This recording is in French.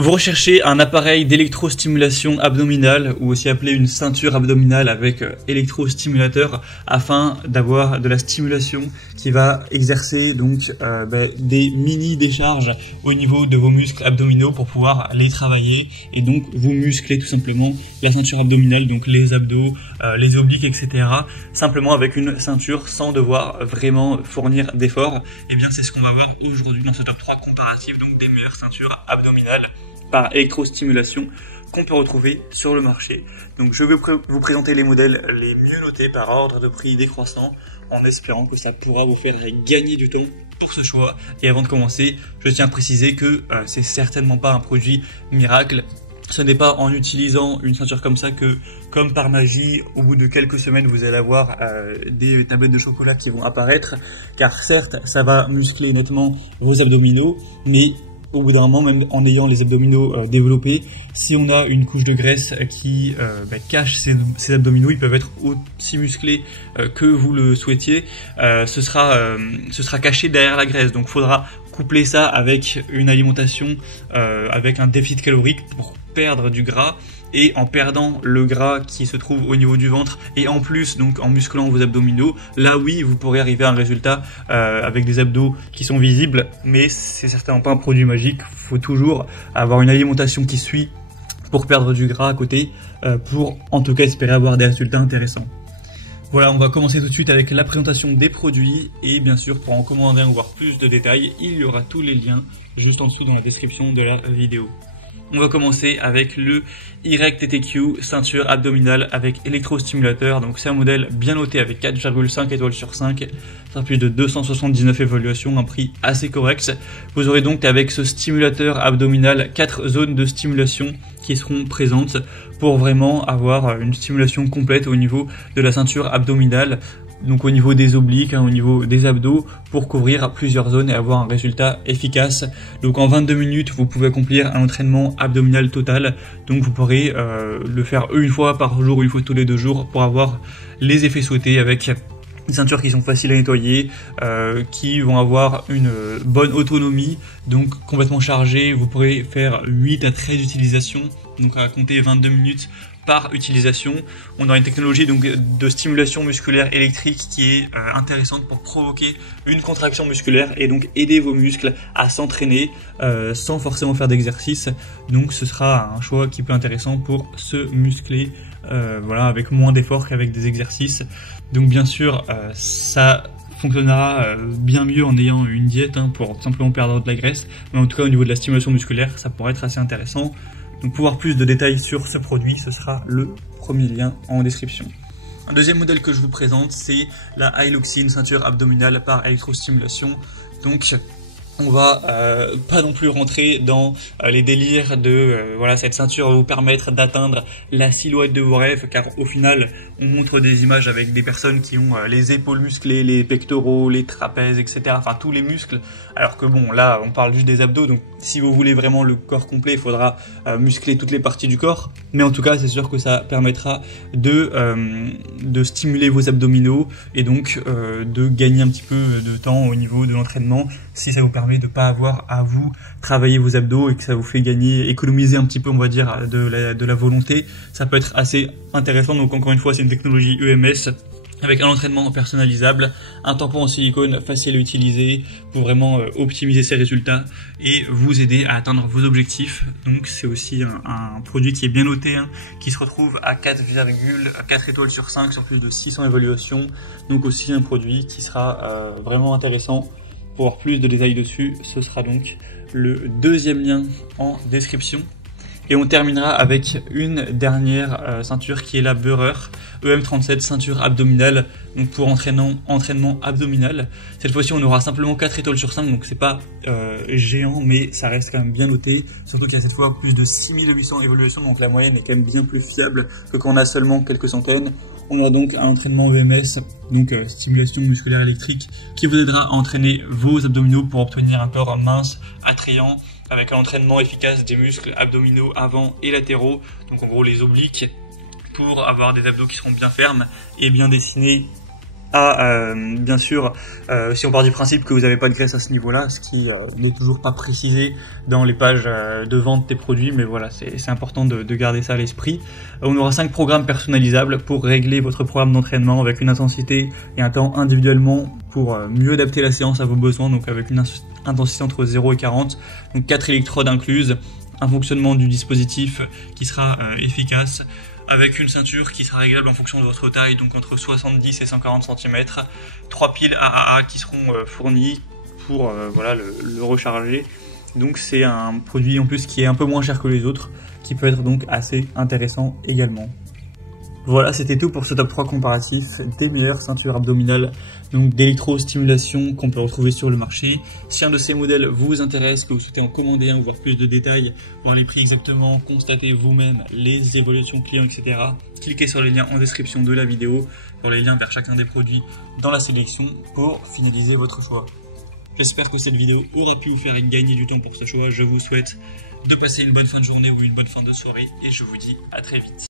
Vous recherchez un appareil d'électrostimulation abdominale ou aussi appelé une ceinture abdominale avec électrostimulateur afin d'avoir de la stimulation qui va exercer donc des mini décharges au niveau de vos muscles abdominaux pour pouvoir les travailler et donc vous muscler tout simplement la ceinture abdominale, donc les abdos, les obliques, etc. simplement avec une ceinture sans devoir vraiment fournir d'efforts. Et bien c'est ce qu'on va voir aujourd'hui dans ce top 3 comparatif donc des meilleures ceintures abdominales par électrostimulation qu'on peut retrouver sur le marché. Donc je vais vous présenter les modèles les mieux notés par ordre de prix décroissant en espérant que ça pourra vous faire gagner du temps pour ce choix. Et avant de commencer, je tiens à préciser que c'est certainement pas un produit miracle. Ce n'est pas en utilisant une ceinture comme ça que, comme par magie, au bout de quelques semaines, vous allez avoir des tablettes de chocolat qui vont apparaître. Car certes, ça va muscler nettement vos abdominaux, mais au bout d'un moment, même en ayant les abdominaux développés, si on a une couche de graisse qui cache ces abdominaux, ils peuvent être aussi musclés que vous le souhaitiez, ce sera caché derrière la graisse. Donc il faudra coupler ça avec une alimentation, avec un déficit calorique pour perdre du gras. Et en perdant le gras qui se trouve au niveau du ventre et en plus donc en musclant vos abdominaux, là oui vous pourrez arriver à un résultat avec des abdos qui sont visibles, mais c'est certainement pas un produit magique. Faut toujours avoir une alimentation qui suit pour perdre du gras à côté pour en tout cas espérer avoir des résultats intéressants. Voilà, on va commencer tout de suite avec la présentation des produits et bien sûr pour en commander un ou voir plus de détails, il y aura tous les liens juste en dessous dans la description de la vidéo. On va commencer avec le ErectTTQ ceinture abdominale avec électrostimulateur. Donc c'est un modèle bien noté avec 4,5 étoiles sur 5. Ça plus de 279 évaluations, un prix assez correct. Vous aurez donc avec ce stimulateur abdominal 4 zones de stimulation qui seront présentes pour vraiment avoir une stimulation complète au niveau de la ceinture abdominale. Donc au niveau des obliques, au niveau des abdos, pour couvrir plusieurs zones et avoir un résultat efficace. Donc en 22 minutes, vous pouvez accomplir un entraînement abdominal total. Donc vous pourrez le faire une fois par jour, une fois tous les 2 jours pour avoir les effets souhaités avec des ceintures qui sont faciles à nettoyer, qui vont avoir une bonne autonomie, donc complètement chargées. Vous pourrez faire 8 à 13 utilisations, donc à compter 22 minutes par utilisation. On aura une technologie donc de stimulation musculaire électrique qui est intéressante pour provoquer une contraction musculaire et donc aider vos muscles à s'entraîner sans forcément faire d'exercice. Donc ce sera un choix qui peut être intéressant pour se muscler avec moins d'efforts qu'avec des exercices. Donc bien sûr ça fonctionnera bien mieux en ayant une diète pour simplement perdre de la graisse, mais en tout cas au niveau de la stimulation musculaire ça pourrait être assez intéressant. Donc pour voir plus de détails sur ce produit, ce sera le premier lien en description. Un deuxième modèle que je vous présente, c'est la Hyloxine ceinture abdominale par électrostimulation. Donc on va pas non plus rentrer dans les délires de cette ceinture va vous permettre d'atteindre la silhouette de vos rêves, car au final on montre des images avec des personnes qui ont les épaules musclées, les pectoraux, les trapèzes, etc. Enfin tous les muscles, alors que bon là on parle juste des abdos, donc si vous voulez vraiment le corps complet il faudra muscler toutes les parties du corps, mais en tout cas c'est sûr que ça permettra de stimuler vos abdominaux et donc de gagner un petit peu de temps au niveau de l'entraînement si ça vous permet de pas avoir à vous travailler vos abdos et que ça vous fait économiser un petit peu on va dire de la volonté, ça peut être assez intéressant. Donc encore une fois c'est une technologie EMS avec un entraînement personnalisable, un tampon en silicone facile à utiliser pour vraiment optimiser ses résultats et vous aider à atteindre vos objectifs. Donc c'est aussi un produit qui est bien noté, qui se retrouve à 4,4 étoiles sur 5 sur plus de 600 évaluations. Donc aussi un produit qui sera vraiment intéressant. Pour voir plus de détails dessus, ce sera donc le deuxième lien en description. Et on terminera avec une dernière ceinture qui est la Beurer EM37 ceinture abdominale, donc pour entraînement abdominal. Cette fois-ci on aura simplement 4 étoiles sur 5, donc c'est pas géant mais ça reste quand même bien noté, surtout qu'il y a cette fois plus de 6800 évaluations, donc la moyenne est quand même bien plus fiable que quand on a seulement quelques centaines. On aura donc un entraînement EMS, donc stimulation musculaire électrique, qui vous aidera à entraîner vos abdominaux pour obtenir un corps mince, attrayant, avec un entraînement efficace des muscles abdominaux avant et latéraux, donc en gros les obliques, pour avoir des abdos qui seront bien fermes et bien dessinés bien sûr, si on part du principe que vous n'avez pas de graisse à ce niveau-là, ce qui n'est toujours pas précisé dans les pages de vente des produits, mais voilà, c'est important de garder ça à l'esprit. On aura 5 programmes personnalisables pour régler votre programme d'entraînement avec une intensité et un temps individuellement pour mieux adapter la séance à vos besoins, donc avec une intensité entre 0 et 40, donc 4 électrodes incluses, un fonctionnement du dispositif qui sera efficace, avec une ceinture qui sera réglable en fonction de votre taille, donc entre 70 et 140 cm, 3 piles AAA qui seront fournies pour voilà, le recharger. Donc c'est un produit en plus qui est un peu moins cher que les autres, qui peut être donc assez intéressant également. Voilà, c'était tout pour ce top 3 comparatif des meilleures ceintures abdominales donc d'électrostimulation qu'on peut retrouver sur le marché. Si un de ces modèles vous intéresse, que vous souhaitez en commander un ou voir plus de détails, voir les prix exactement, constater vous-même les évolutions clients, etc., cliquez sur les liens en description de la vidéo pour les liens vers chacun des produits dans la sélection pour finaliser votre choix. J'espère que cette vidéo aura pu vous faire gagner du temps pour ce choix. Je vous souhaite de passer une bonne fin de journée ou une bonne fin de soirée et je vous dis à très vite.